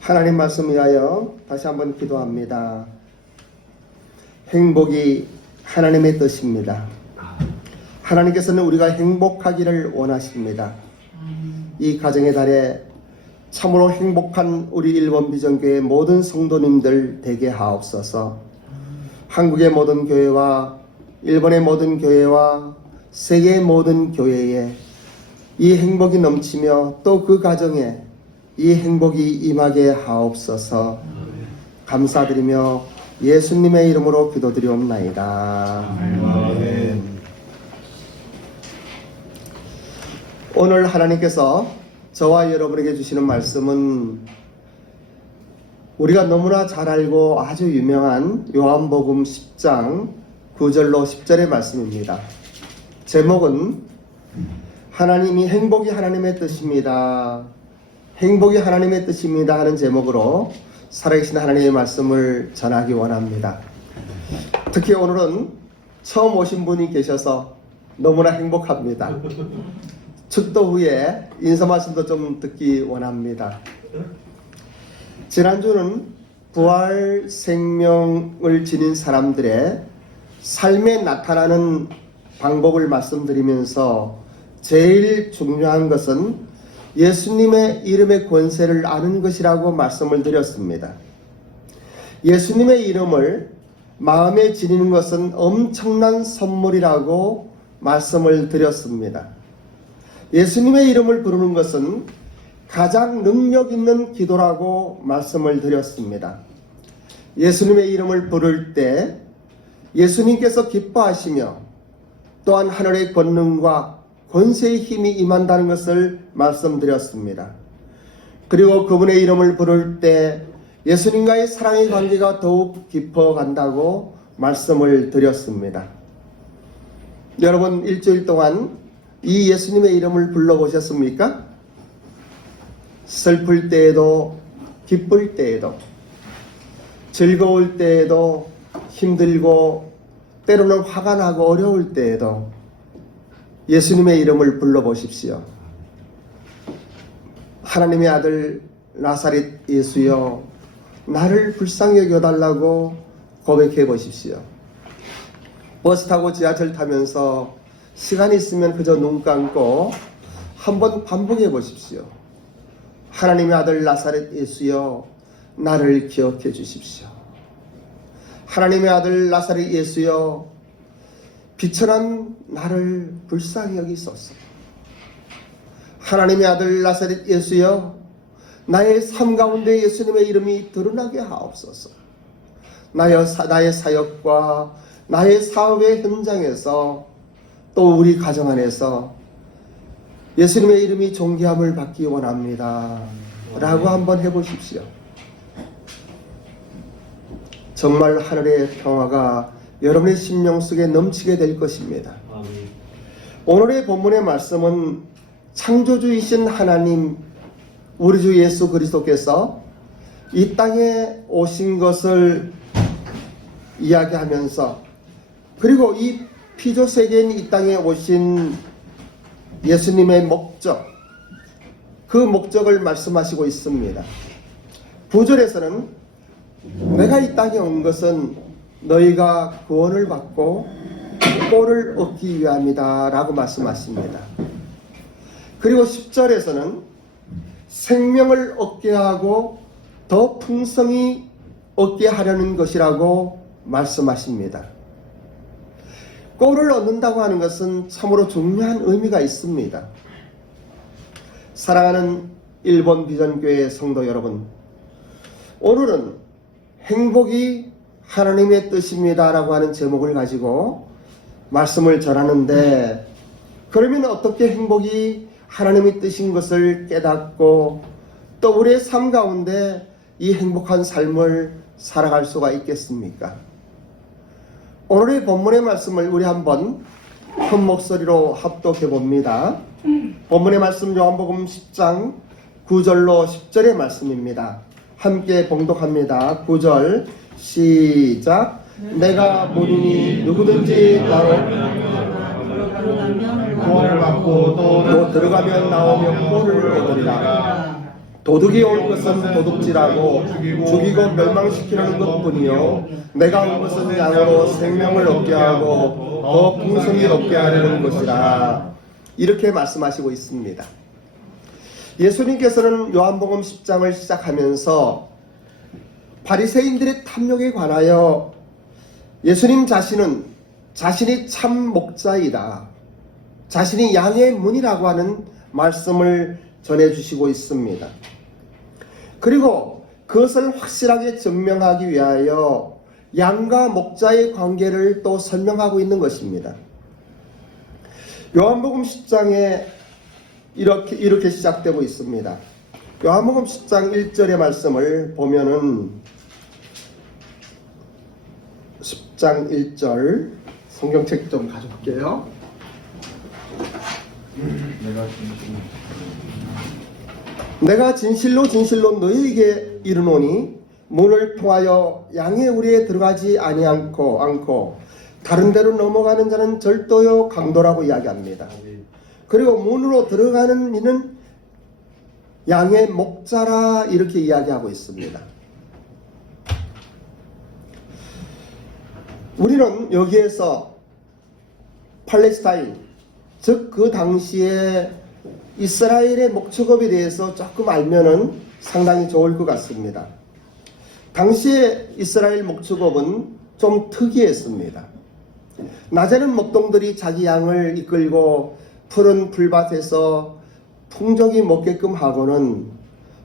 하나님 말씀 위하여 다시 한번 기도합니다. 행복이 하나님의 뜻입니다. 하나님께서는 우리가 행복하기를 원하십니다. 이 가정의 달에 참으로 행복한 우리 일본 비전교회 모든 성도님들 되게 하옵소서. 한국의 모든 교회와 일본의 모든 교회와 세계의 모든 교회에 이 행복이 넘치며 또 그 가정에 이 행복이 임하게 하옵소서. 감사드리며 예수님의 이름으로 기도드리옵나이다. 아멘. 오늘 하나님께서 저와 여러분에게 주시는 말씀은 우리가 너무나 잘 알고 아주 유명한 요한복음 10장 9절로 10절의 말씀입니다. 제목은 하나님이 행복이 하나님의 뜻입니다. 행복이 하나님의 뜻입니다 하는 제목으로 살아계신 하나님의 말씀을 전하기 원합니다. 특히 오늘은 처음 오신 분이 계셔서 너무나 행복합니다. 축도 후에 인사 말씀도 좀 듣기 원합니다. 지난주는 부활 생명을 지닌 사람들의 삶에 나타나는 방법을 말씀드리면서 제일 중요한 것은 예수님의 이름의 권세를 아는 것이라고 말씀을 드렸습니다. 예수님의 이름을 마음에 지니는 것은 엄청난 선물이라고 말씀을 드렸습니다. 예수님의 이름을 부르는 것은 가장 능력 있는 기도라고 말씀을 드렸습니다. 예수님의 이름을 부를 때 예수님께서 기뻐하시며 또한 하늘의 권능과 권세의 힘이 임한다는 것을 말씀드렸습니다. 그리고 그분의 이름을 부를 때 예수님과의 사랑의 관계가 더욱 깊어간다고 말씀을 드렸습니다. 여러분, 일주일 동안 이 예수님의 이름을 불러보셨습니까? 슬플 때에도 기쁠 때에도 즐거울 때에도 힘들고 때로는 화가 나고 어려울 때에도 예수님의 이름을 불러보십시오. 하나님의 아들 나사렛 예수여, 나를 불쌍히 여겨달라고 고백해 보십시오. 버스 타고 지하철 타면서 시간이 있으면 그저 눈 감고 한번 반복해 보십시오. 하나님의 아들 나사렛 예수여, 나를 기억해 주십시오. 하나님의 아들 나사렛 예수여, 비천한 나를 불쌍히 여기소서. 하나님의 아들 나사렛 예수여, 나의 삶 가운데 예수님의 이름이 드러나게 하옵소서. 나의 사역과 나의 사업의 현장에서 또 우리 가정 안에서 예수님의 이름이 존귀함을 받기 원합니다 라고 한번 해보십시오. 정말 하늘의 평화가 여러분의 심령 속에 넘치게 될 것입니다. 오늘의 본문의 말씀은 창조주이신 하나님, 우리 주 예수 그리스도께서 이 땅에 오신 것을 이야기하면서, 그리고 이 피조세계인 이 땅에 오신 예수님의 목적, 그 목적을 말씀하시고 있습니다. 9절에서는 내가 이 땅에 온 것은 너희가 구원을 받고 꼴을 얻기 위함이다 라고 말씀하십니다. 그리고 10절에서는 생명을 얻게 하고 더 풍성히 얻게 하려는 것이라고 말씀하십니다. 꼴을 얻는다고 하는 것은 참으로 중요한 의미가 있습니다. 사랑하는 일본 비전교회 성도 여러분, 오늘은 행복이 하나님의 뜻입니다 라고 하는 제목을 가지고 말씀을 전하는데, 그러면 어떻게 행복이 하나님의 뜻인 것을 깨닫고 또 우리의 삶 가운데 이 행복한 삶을 살아갈 수가 있겠습니까? 오늘의 본문의 말씀을 우리 한번 큰 목소리로 합독해 봅니다. 본문의 말씀 요한복음 10장 9절로 10절의 말씀입니다. 함께 봉독합니다. 9절 시작. 내가 문이니 누구든지 나로 구원을 받고 또 들어가면 나오며 꼴을 얻으리라. 도둑이 올 것은 도둑질하고 죽이고 멸망시키려는 것뿐이요 내가 온 것은 양으로 생명을 얻게 하고 더 풍성히 얻게 하려는 것이라. 이렇게 말씀하시고 있습니다. 예수님께서는 요한복음 10장을 시작하면서 바리새인들의 탐욕에 관하여 예수님 자신은 자신이 참 목자이다, 자신이 양의 문이라고 하는 말씀을 전해주시고 있습니다. 그리고 그것을 확실하게 증명하기 위하여 양과 목자의 관계를 또 설명하고 있는 것입니다. 요한복음 10장에 이렇게 시작되고 있습니다. 요한복음 10장 1절의 말씀을 보면은 10장 1절 성경책 좀 가져올게요. 내가 진실로 진실로 너희에게 이르노니 문을 통하여 양의 우리에 들어가지 아니않고 다른 데로 넘어가는 자는 절도요 강도라고 이야기합니다. 그리고 문으로 들어가는 이는 양의 목자라 이렇게 이야기하고 있습니다. 우리는 여기에서 팔레스타인, 즉 그 당시에 이스라엘의 목축업에 대해서 조금 알면은 상당히 좋을 것 같습니다. 당시에 이스라엘 목축업은 좀 특이했습니다. 낮에는 목동들이 자기 양을 이끌고 푸른 풀밭에서 풍족히 먹게끔 하고는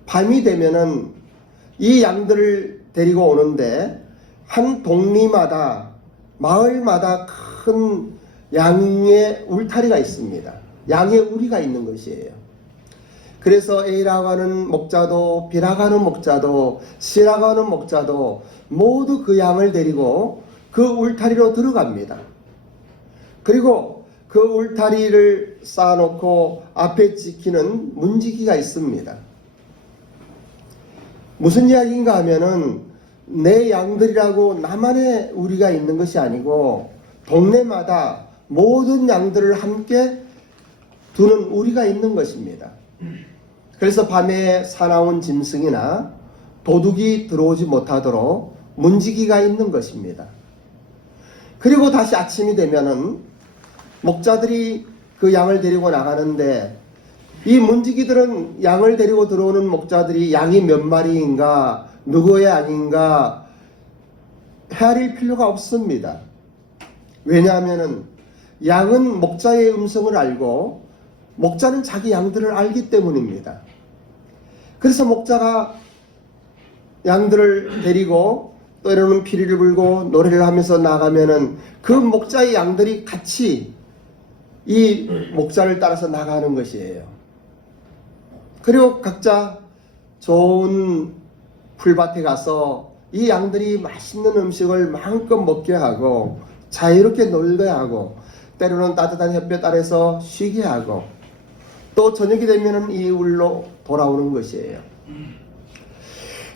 밤이 되면은 이 양들을 데리고 오는데 한 동리마다 마을마다 큰 양의 울타리가 있습니다. 양의 우리가 있는 것이에요. 그래서 A라고 하는 목자도 B라고 하는 목자도 C라고 하는 목자도 모두 그 양을 데리고 그 울타리로 들어갑니다. 그리고 그 울타리를 쌓아놓고 앞에 지키는 문지기가 있습니다. 무슨 이야기인가 하면은 내 양들이라고 나만의 우리가 있는 것이 아니고 동네마다 모든 양들을 함께 두는 우리가 있는 것입니다. 그래서 밤에 사나운 짐승이나 도둑이 들어오지 못하도록 문지기가 있는 것입니다. 그리고 다시 아침이 되면은 목자들이 그 양을 데리고 나가는데 이 문지기들은 양을 데리고 들어오는 목자들이 양이 몇 마리인가 누구의 아닌가 헤아릴 필요가 없습니다. 왜냐하면은 양은 목자의 음성을 알고 목자는 자기 양들을 알기 때문입니다. 그래서 목자가 양들을 데리고 때로는 피리를 불고 노래를 하면서 나가면은 그 목자의 양들이 같이 이 목자를 따라서 나가는 것이에요. 그리고 각자 좋은 풀밭에 가서 이 양들이 맛있는 음식을 마음껏 먹게 하고 자유롭게 놀게 하고 때로는 따뜻한 햇볕 아래서 쉬게 하고 또 저녁이 되면 이 울로 돌아오는 것이에요.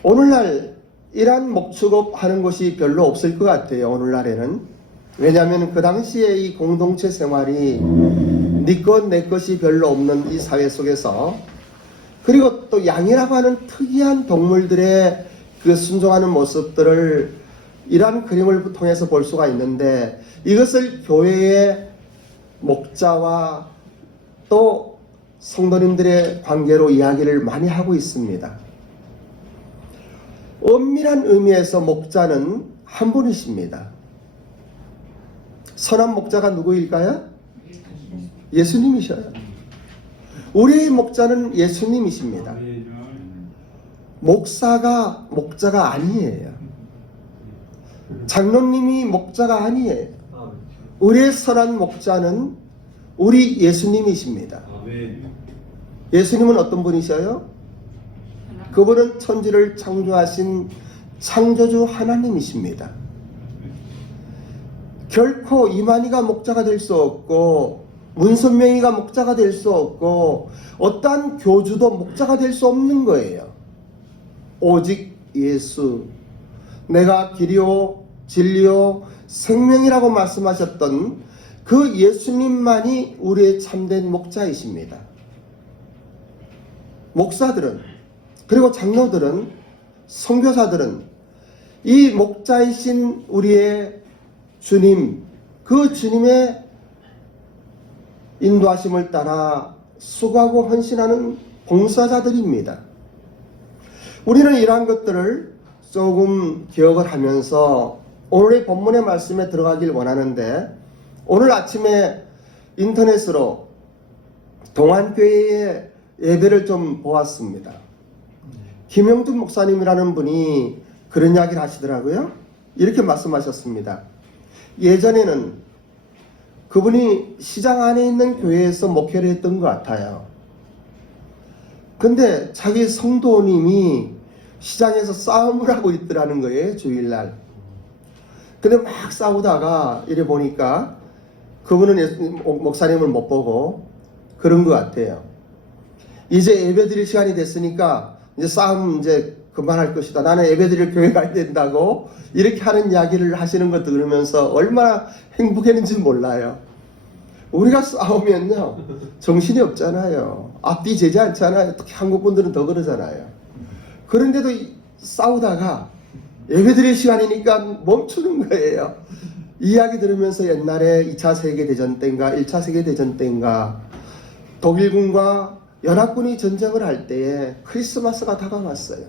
오늘날 이러한 목축업 하는 곳이 별로 없을 것 같아요. 오늘날에는. 왜냐하면 그 당시에 이 공동체 생활이 네 것 내 것이 별로 없는 이 사회 속에서 그리고 또 양이라고 하는 특이한 동물들의 그 순종하는 모습들을 이러한 그림을 통해서 볼 수가 있는데 이것을 교회의 목자와 또 성도님들의 관계로 이야기를 많이 하고 있습니다. 엄밀한 의미에서 목자는 한 분이십니다. 선한 목자가 누구일까요? 예수님이셔요. 우리의 목자는 예수님이십니다. 목자가 아니에요. 장로님이 목자가 아니에요. 우리의 선한 목자는 우리 예수님이십니다. 예수님은 어떤 분이셔요? 그분은 천지를 창조하신 창조주 하나님이십니다. 결코 이만희가 목자가 될 수 없고 문선명이가 목자가 될 수 없고 어떠한 교주도 목자가 될 수 없는 거예요. 오직 예수, 내가 길이요 진리요 생명이라고 말씀하셨던 그 예수님만이 우리의 참된 목자이십니다. 목사들은 그리고 장로들은, 선교사들은 이 목자이신 우리의 주님, 그 주님의 인도하심을 따라 수고하고 헌신하는 봉사자들입니다. 우리는 이러한 것들을 조금 기억을 하면서 오늘의 본문의 말씀에 들어가길 원하는데, 오늘 아침에 인터넷으로 동안교회의 예배를 좀 보았습니다. 김영준 목사님이라는 분이 그런 이야기를 하시더라고요. 이렇게 말씀하셨습니다. 예전에는 그분이 시장 안에 있는 교회에서 목회를 했던 것 같아요. 근데 자기 성도님이 시장에서 싸움을 하고 있더라는 거예요, 주일날. 근데 막 싸우다가 이래 보니까 그분은 목사님을 못 보고 그런 것 같아요. 이제 예배 드릴 시간이 됐으니까 이제 싸움 이제 그만할 것이다. 나는 예배 드릴 교회 가야 된다고 이렇게 하는 이야기를 하시는 것도 들으면서 얼마나 행복했는지 몰라요. 우리가 싸우면요 정신이 없잖아요. 앞뒤 재지 않잖아요. 특히 한국 분들은 더 그러잖아요. 그런데도 싸우다가 예배 드릴 시간이니까 멈추는 거예요. 이야기 들으면서 옛날에 2차 세계대전 때인가 1차 세계대전 때인가 독일군과 연합군이 전쟁을 할 때에 크리스마스가 다가왔어요.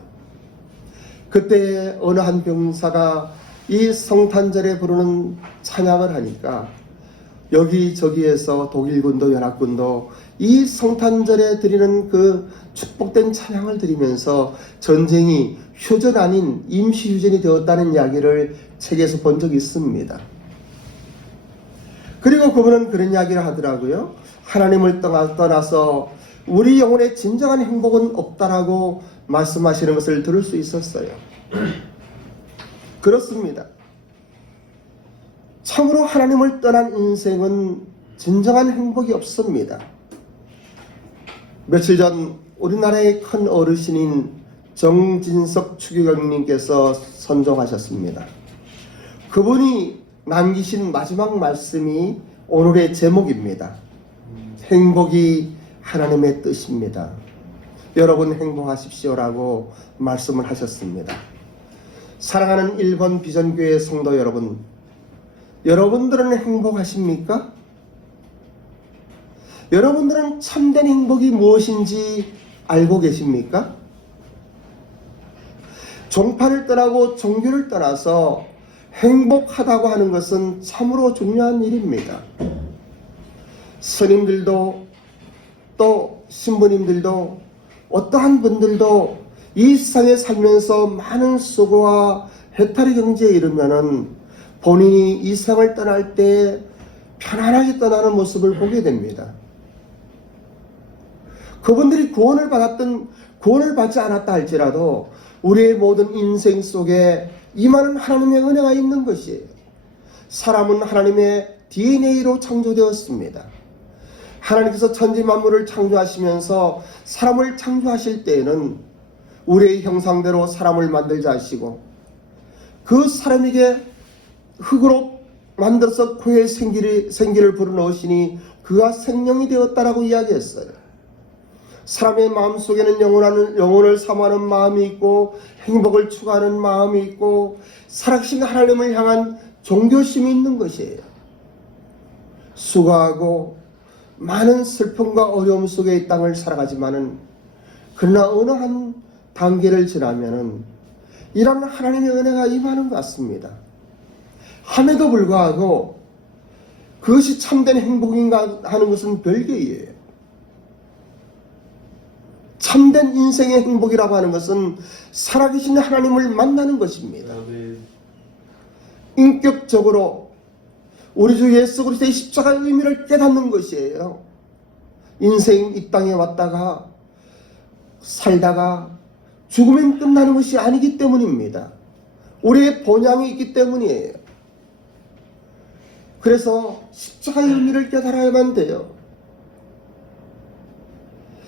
그때 어느 한 병사가 이 성탄절에 부르는 찬양을 하니까 여기저기에서 독일군도 연합군도 이 성탄절에 드리는 그 축복된 찬양을 드리면서 전쟁이 휴전 아닌 임시휴전이 되었다는 이야기를 책에서 본 적이 있습니다. 그리고 그분은 그런 이야기를 하더라고요. 하나님을 떠나서 우리 영혼의 진정한 행복은 없다라고 말씀하시는 것을 들을 수 있었어요. 그렇습니다. 참으로 하나님을 떠난 인생은 진정한 행복이 없습니다. 며칠 전 우리나라의 큰 어르신인 정진석 추기경님께서 선종하셨습니다. 그분이 남기신 마지막 말씀이 오늘의 제목입니다. 행복이 하나님의 뜻입니다. 여러분 행복하십시오라고 말씀을 하셨습니다. 사랑하는 1번 비전교회 성도 여러분, 여러분들은 행복하십니까? 여러분들은 참된 행복이 무엇인지 알고 계십니까? 종파를 떠나고 종교를 떠나서 행복하다고 하는 것은 참으로 중요한 일입니다. 스님들도 또 신부님들도 어떠한 분들도 이 세상에 살면서 많은 수고와 해탈의 경지에 이르면은 본인이 이 세상을 떠날 때 편안하게 떠나는 모습을 보게 됩니다. 그분들이 구원을 받지 않았다 할지라도 우리의 모든 인생 속에 임하는 하나님의 은혜가 있는 것이에요. 사람은 하나님의 DNA로 창조되었습니다. 하나님께서 천지 만물을 창조하시면서 사람을 창조하실 때에는 우리의 형상대로 사람을 만들자 하시고 그 사람에게 흑으로 만들어서 코에 생기를 불어넣으시니 그가 생명이 되었다라고 이야기했어요. 사람의 마음속에는 영혼을 사모하는 마음이 있고 행복을 추구하는 마음이 있고 살아계신 하나님을 향한 종교심이 있는 것이에요. 수고하고 많은 슬픔과 어려움 속에 이 땅을 살아가지만은 그러나 어느 한 단계를 지나면은 이런 하나님의 은혜가 임하는 것 같습니다. 함에도 불구하고 그것이 참된 행복인가 하는 것은 별개예요. 참된 인생의 행복이라고 하는 것은 살아계신 하나님을 만나는 것입니다. 인격적으로 우리 주 예수 그리스도의 십자가의 의미를 깨닫는 것이에요. 인생 이 땅에 왔다가 살다가 죽으면 끝나는 것이 아니기 때문입니다. 우리의 본향이 있기 때문이에요. 그래서 십자가의 의미를 깨달아야만 돼요.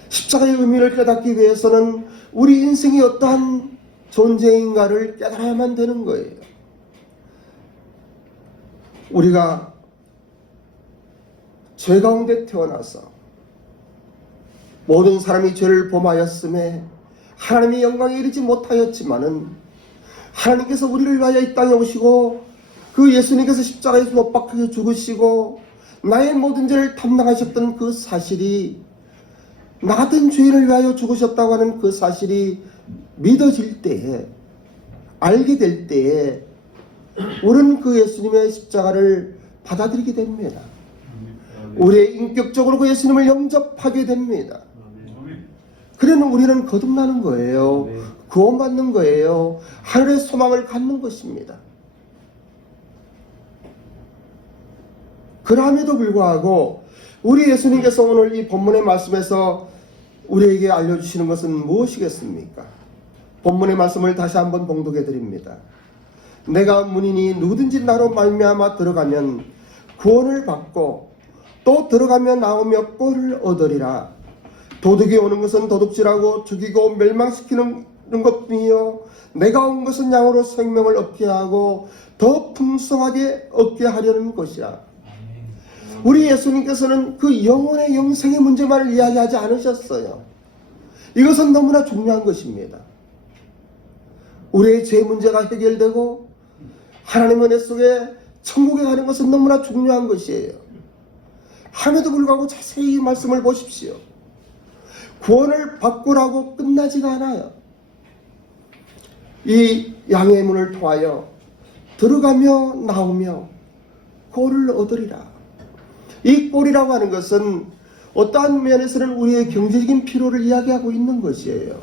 십자가의 의미를 깨닫기 위해서는 우리 인생이 어떠한 존재인가를 깨달아야만 되는 거예요. 우리가 죄 가운데 태어나서 모든 사람이 죄를 범하였음에 하나님의 영광에 이르지 못하였지만은 하나님께서 우리를 위하여 이 땅에 오시고 그 예수님께서 십자가에서 못 박혀 죽으시고 나의 모든 죄를 담당하셨던 그 사실이, 나 같은 죄인을 위하여 죽으셨다고 하는 그 사실이 믿어질 때에, 알게 될 때에 우리는 그 예수님의 십자가를 받아들이게 됩니다. 우리의 인격적으로 그 예수님을 영접하게 됩니다. 그러면 우리는 거듭나는 거예요. 구원받는 거예요. 하늘의 소망을 갖는 것입니다. 그럼에도 불구하고 우리 예수님께서 오늘 이 본문의 말씀에서 우리에게 알려주시는 것은 무엇이겠습니까? 본문의 말씀을 다시 한번 봉독해 드립니다. 내가 문이니 누구든지 나로 말미암아 들어가면 구원을 받고 또 들어가며 나오며 꼴을 얻으리라. 도둑이 오는 것은 도둑질하고 죽이고 멸망시키는 것뿐이요 내가 온 것은 양으로 생명을 얻게 하고 더 풍성하게 얻게 하려는 것이라. 우리 예수님께서는 그 영혼의 영생의 문제만을 이야기하지 않으셨어요. 이것은 너무나 중요한 것입니다. 우리의 죄 문제가 해결되고 하나님의 은혜 속에 천국에 가는 것은 너무나 중요한 것이에요. 함에도 불구하고 자세히 이 말씀을 보십시오. 구원을 받고라고 끝나지가 않아요. 이 양의 문을 통하여 들어가며 나오며 꼴을 얻으리라. 이 꼴이라고 하는 것은 어떠한 면에서는 우리의 경제적인 필요를 이야기하고 있는 것이에요.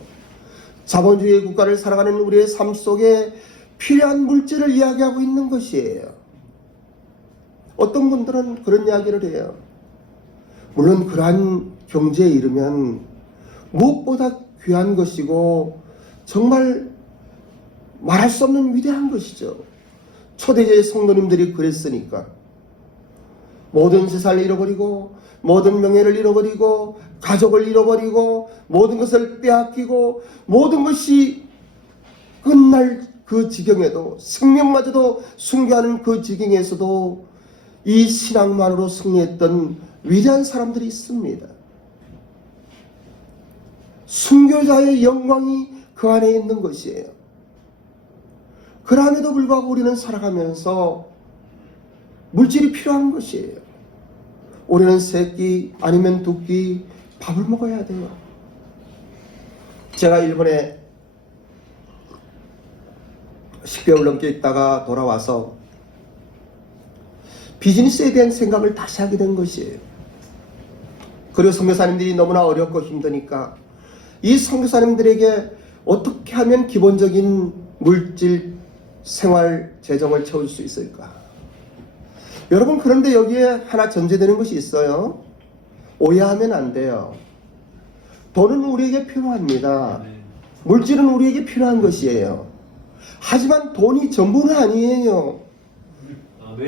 자본주의 국가를 살아가는 우리의 삶 속에 필요한 물질을 이야기하고 있는 것이에요. 어떤 분들은 그런 이야기를 해요. 물론 그러한 경제에 이르면 무엇보다 귀한 것이고 정말 말할 수 없는 위대한 것이죠. 초대교회 성도님들이 그랬으니까. 모든 세상을 잃어버리고 모든 명예를 잃어버리고 가족을 잃어버리고 모든 것을 빼앗기고 모든 것이 끝날 그 지경에도, 생명마저도 순교하는 그 지경에서도 이 신앙만으로 승리했던 위대한 사람들이 있습니다. 순교자의 영광이 그 안에 있는 것이에요. 그럼에도 불구하고 우리는 살아가면서 물질이 필요한 것이에요. 우리는 세 끼 아니면 두 끼 밥을 먹어야 돼요. 제가 일본에 10개월 넘게 있다가 돌아와서 비즈니스에 대한 생각을 다시 하게 된 것이에요. 그리고 선교사님들이 너무나 어렵고 힘드니까 이 선교사님들에게 어떻게 하면 기본적인 물질 생활 재정을 채울 수 있을까? 여러분, 그런데 여기에 하나 전제되는 것이 있어요. 오해하면 안 돼요. 돈은 우리에게 필요합니다. 물질은 우리에게 필요한 것이에요. 하지만 돈이 전부는 아니에요.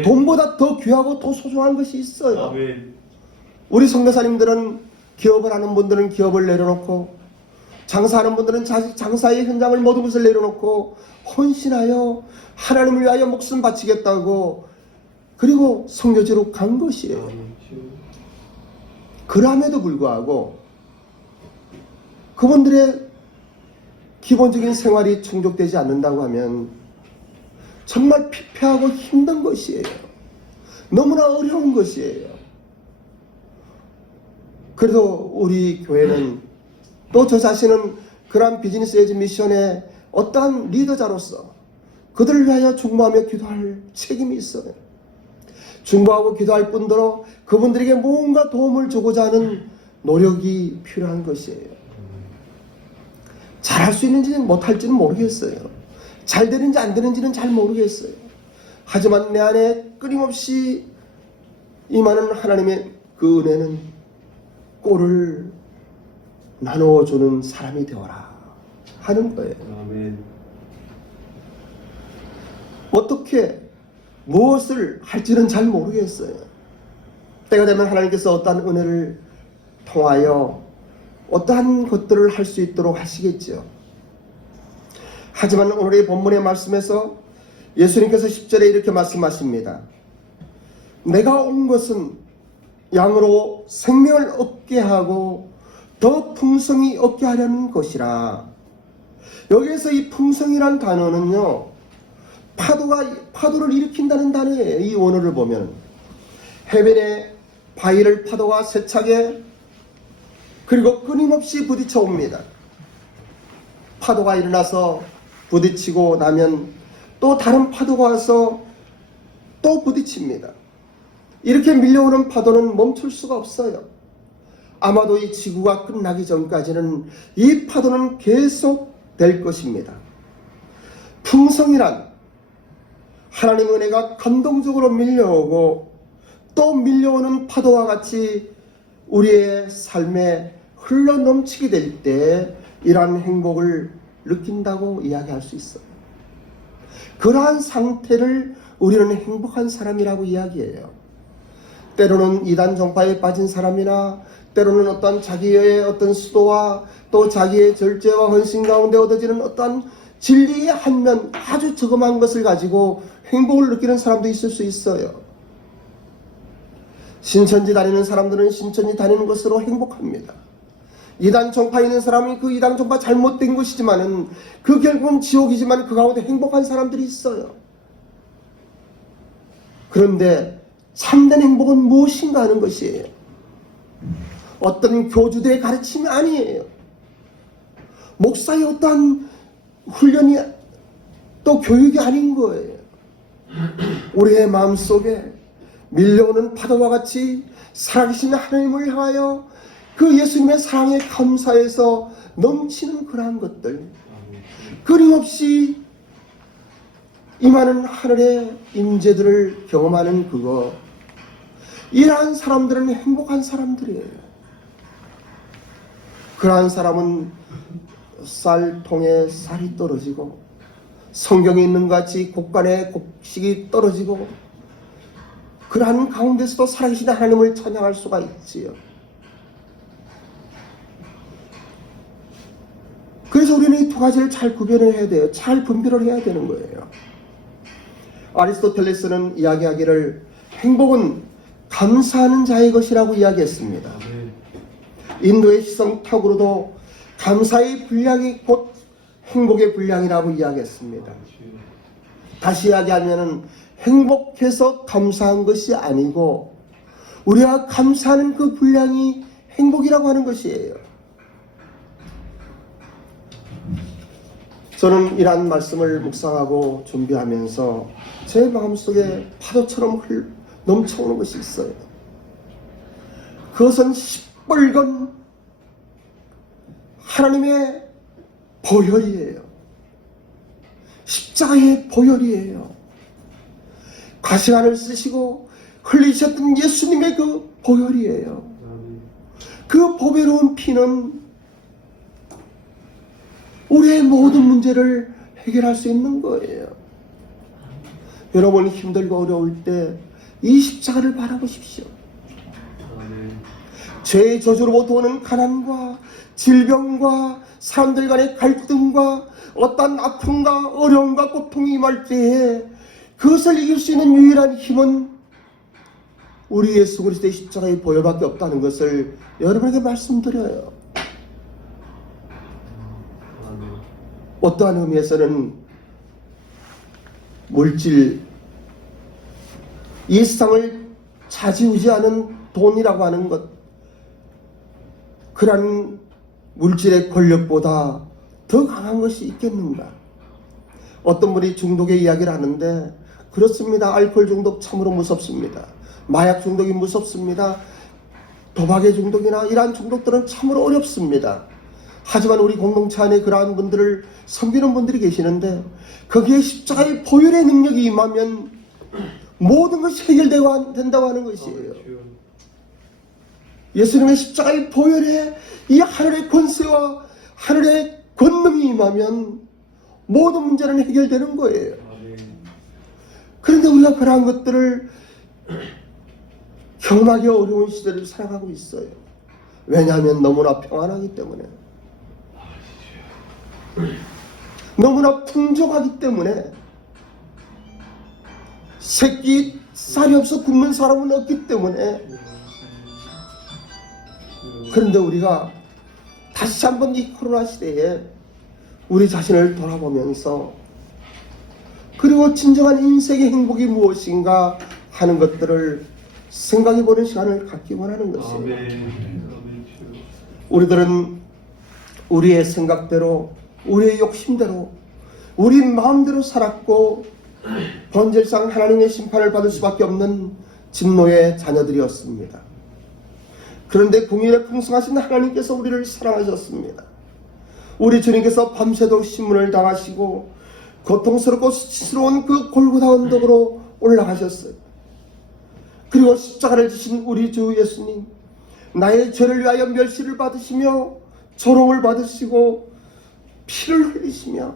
돈보다 더 귀하고 더 소중한 것이 있어요. 우리 선교사님들은 기업을 하는 분들은 기업을 내려놓고, 장사하는 분들은 장사의 현장을 모든 것을 내려놓고 헌신하여 하나님을 위하여 목숨 바치겠다고, 그리고 선교지로 간 것이에요. 그럼에도 불구하고 그분들의 기본적인 생활이 충족되지 않는다고 하면 정말 피폐하고 힘든 것이에요. 너무나 어려운 것이에요. 그래도 우리 교회는, 또 저 자신은 그러한 비즈니스 에이즈 미션의 어떠한 리더자로서 그들을 위하여 중보하며 기도할 책임이 있어요. 중보하고 기도할 뿐더러 그분들에게 뭔가 도움을 주고자 하는 노력이 필요한 것이에요. 잘할 수 있는지는 못할지는 모르겠어요. 잘 되는지 안 되는지는 잘 모르겠어요. 하지만 내 안에 끊임없이 임하는 하나님의 그 은혜는 꼴을 나누어주는 사람이 되어라 하는 거예요. 아멘. 어떻게 무엇을 할지는 잘 모르겠어요. 때가 되면 하나님께서 어떠한 은혜를 통하여 어떠한 것들을 할 수 있도록 하시겠죠. 하지만 오늘의 본문의 말씀에서 예수님께서 10절에 이렇게 말씀하십니다. 내가 온 것은 양으로 생명을 얻게 하고 더 풍성히 얻게 하려는 것이라. 여기에서 이 풍성이란 단어는요, 파도를 일으킨다는 단어예요. 이 원어를 보면 해변에 바위를 파도가 세차게 그리고 끊임없이 부딪혀 옵니다. 파도가 일어나서 부딪히고 나면 또 다른 파도가 와서 또 부딪힙니다. 이렇게 밀려오는 파도는 멈출 수가 없어요. 아마도 이 지구가 끝나기 전까지는 이 파도는 계속 될 것입니다. 풍성이란 하나님의 은혜가 감동적으로 밀려오고 또 밀려오는 파도와 같이 우리의 삶에 흘러넘치게 될 때 이러한 행복을 느낀다고 이야기할 수 있어요. 그러한 상태를 우리는 행복한 사람이라고 이야기해요. 때로는 이단 종파에 빠진 사람이나 때로는 어떤 자기의 어떤 수도와 또 자기의 절제와 헌신 가운데 얻어지는 어떤 진리의 한 면, 아주 저금한 것을 가지고 행복을 느끼는 사람도 있을 수 있어요. 신천지 다니는 사람들은 신천지 다니는 것으로 행복합니다. 이단 종파에 있는 사람이 그 이단 종파 잘못된 것이지만은 그 결국은 지옥이지만 그 가운데 행복한 사람들이 있어요. 그런데 참된 행복은 무엇인가 하는 것이에요. 어떤 교주들의 가르침이 아니에요. 목사의 어떠한 훈련이 또 교육이 아닌 거예요. 우리의 마음속에 밀려오는 파도와 같이 살아계신 하나님을 향하여 그 예수님의 사랑에 감사해서 넘치는 그러한 것들, 끊임없이 임하는 하늘의 임재들을 경험하는 그거, 이러한 사람들은 행복한 사람들이에요. 그러한 사람은 쌀통에 쌀이 떨어지고 성경에 있는 것 같이 곡간에 곡식이 떨어지고 그러한 가운데서도 살아계신 하나님을 찬양할 수가 있지요. 그래서 우리는 이 두 가지를 잘 구별을 해야 돼요. 잘 분별을 해야 되는 거예요. 아리스토텔레스는 이야기하기를 행복은 감사하는 자의 것이라고 이야기했습니다. 인도의 시성탁으로도 감사의 분량이 곧 행복의 분량이라고 이야기했습니다. 다시 이야기하면 행복해서 감사한 것이 아니고 우리가 감사하는 그 분량이 행복이라고 하는 것이에요. 저는 이러한 말씀을 묵상하고 준비하면서 제 마음속에 파도처럼 넘쳐오는 것이 있어요. 그것은 시뻘건 하나님의 보혈이에요. 십자가의 보혈이에요. 가시관을 쓰시고 흘리셨던 예수님의 그 보혈이에요. 그 보배로운 피는 우리의 모든 문제를 해결할 수 있는 거예요. 여러분 힘들고 어려울 때 이 십자가를 바라보십시오. 죄의 저주로부터 오는 가난과 질병과 사람들 간의 갈등과 어떤 아픔과 어려움과 고통이 임할 때에 그것을 이길 수 있는 유일한 힘은 우리 예수 그리스도의 십자가의 보혈밖에 없다는 것을 여러분에게 말씀드려요. 어떠한 의미에서는 물질, 이 세상을 차지우지하는 돈이라고 하는 것, 그러한 물질의 권력보다 더 강한 것이 있겠는가? 어떤 분이 중독의 이야기를 하는데 그렇습니다. 알코올 중독 참으로 무섭습니다. 마약 중독이 무섭습니다. 도박의 중독이나 이러한 중독들은 참으로 어렵습니다. 하지만 우리 공동체 안에 그러한 분들을 섬기는 분들이 계시는데 거기에 십자가의 보혈의 능력이 임하면 모든 것이 해결된다고 하는 것이에요. 예수님의 십자가의 보혈에 이 하늘의 권세와 하늘의 권능이 임하면 모든 문제는 해결되는 거예요. 그런데 우리가 그러한 것들을 경험하기 어려운 시대를 살아가고 있어요. 왜냐하면 너무나 평안하기 때문에, 너무나 풍족하기 때문에, 새끼 쌀이 없어 굶는 사람은 없기 때문에. 그런데 우리가 다시 한번 이 코로나 시대에 우리 자신을 돌아보면서 그리고 진정한 인생의 행복이 무엇인가 하는 것들을 생각해보는 시간을 갖기 원하는 것이에요. 우리들은 우리의 생각대로, 우리의 욕심대로, 우리 마음대로 살았고 본질상 하나님의 심판을 받을 수밖에 없는 진노의 자녀들이었습니다. 그런데 공의에 풍성하신 하나님께서 우리를 사랑하셨습니다. 우리 주님께서 밤새도록 신문을 당하시고 고통스럽고 수치스러운 그 골고다 언덕으로 올라가셨어요. 그리고 십자가를 지신 우리 주 예수님, 나의 죄를 위하여 멸시를 받으시며 조롱을 받으시고 피를 흘리시며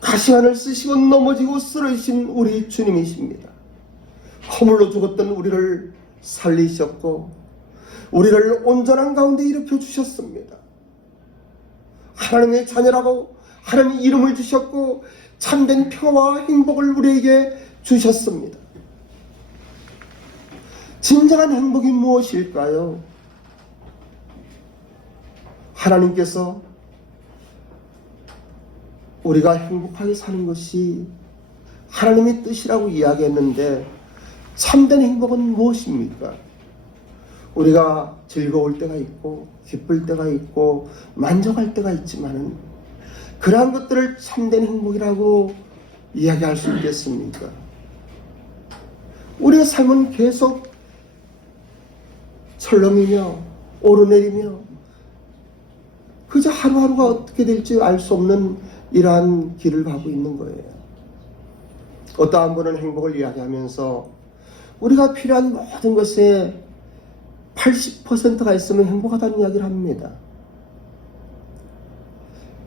가시관을 쓰시고 넘어지고 쓰러지신 우리 주님이십니다. 허물로 죽었던 우리를 살리셨고 우리를 온전한 가운데 일으켜 주셨습니다. 하나님의 자녀라고 하나님의 이름을 주셨고 참된 평화와 행복을 우리에게 주셨습니다. 진정한 행복이 무엇일까요? 하나님께서 우리가 행복하게 사는 것이 하나님의 뜻이라고 이야기했는데 참된 행복은 무엇입니까? 우리가 즐거울 때가 있고 기쁠 때가 있고 만족할 때가 있지만은 그러한 것들을 참된 행복이라고 이야기할 수 있겠습니까? 우리의 삶은 계속 철렁이며 오르내리며 그저 하루하루가 어떻게 될지 알 수 없는 이러한 길을 가고 있는 거예요. 어떠한 분은 행복을 이야기하면서 우리가 필요한 모든 것에 80%가 있으면 행복하다는 이야기를 합니다.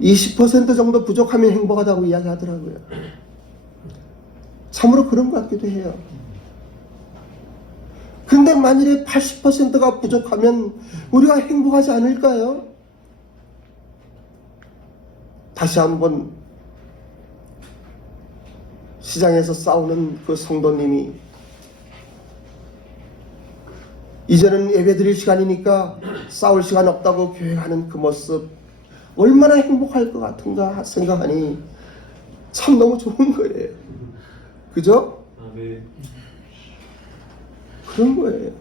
20% 정도 부족하면 행복하다고 이야기하더라고요. 참으로 그런 것 같기도 해요. 그런데 만일에 80%가 부족하면 우리가 행복하지 않을까요? 다시 한번 시장에서 싸우는 그 성도님이 이제는 예배 드릴 시간이니까 싸울 시간 없다고 교회가는 그 모습 얼마나 행복할 것 같은가 생각하니 참 너무 좋은 거예요. 그죠? 네. 그런 거예요.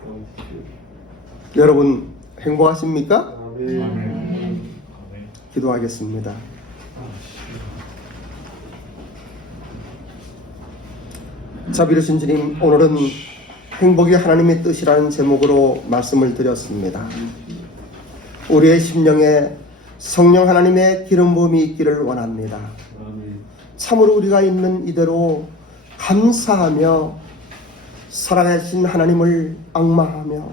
여러분 행복하십니까? 기도하겠습니다. 자비로우신 주님, 오늘은 행복이 하나님의 뜻이라는 제목으로 말씀을 드렸습니다. 우리의 심령에 성령 하나님의 기름 부음이 있기를 원합니다. 참으로 우리가 있는 이대로 감사하며 살아계신 하나님을 앙망하며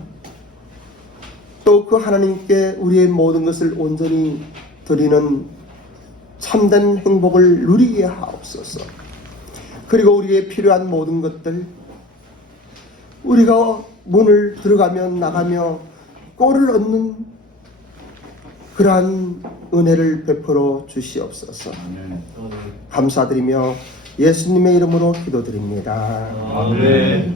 또 그 하나님께 우리의 모든 것을 온전히 드리는 참된 행복을 누리게 하옵소서. 그리고 우리의 필요한 모든 것들, 우리가 문을 들어가며 나가며 꼴을 얻는 그러한 은혜를 베풀어 주시옵소서. 감사드리며 예수님의 이름으로 기도드립니다. 아멘.